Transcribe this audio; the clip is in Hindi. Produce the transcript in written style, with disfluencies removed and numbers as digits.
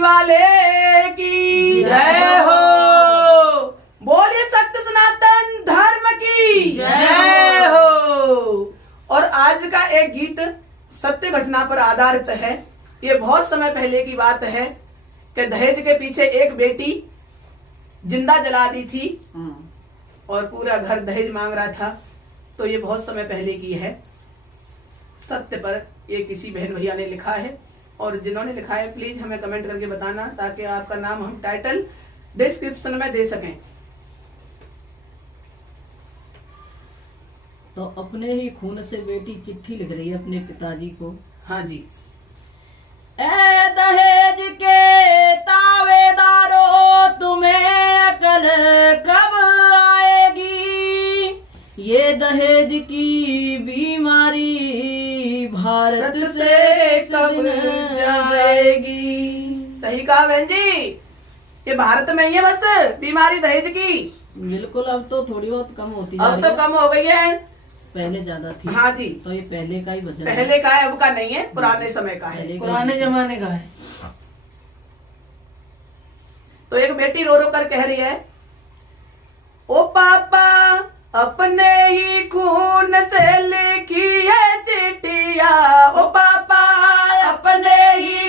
वाले की जय हो। बोलिए सत्य सनातन धर्म की जय हो। और आज का एक गीत सत्य घटना पर आधारित है। ये बहुत समय पहले की बात है कि दहेज के पीछे एक बेटी जिंदा जला दी थी और पूरा घर दहेज मांग रहा था। तो ये बहुत समय पहले की है। सत्य पर ये किसी बहन भैया ने लिखा है और जिन्होंने लिखा है प्लीज हमें कमेंट करके बताना ताकि आपका नाम हम टाइटल डिस्क्रिप्शन में दे सकें। तो अपने ही खून से बेटी चिट्ठी लिख रही है अपने पिताजी को। हाँ जी। ए दहेज के तावेदारो तुम्हें अकल कब आएगी, ये दहेज की बीमारी भारत से कब जाएगी। सही कहा बहन जी, ये भारत में ही है बस बीमारी दहेज की। बिल्कुल, अब तो थोड़ी बहुत कम होती जा अब रही तो है। कम हो गई है, पहले ज्यादा थी। हाँ जी। तो ये पहले का ही वजन है। पहले का है, अब का नहीं है, पुराने समय का है, पहले का पुराने ही। जमाने का है। तो एक बेटी रो रो कर कह रही है, ओ पापा अपने ही खून से लिखी है चिट्ठिया, ओ पापा अपने ही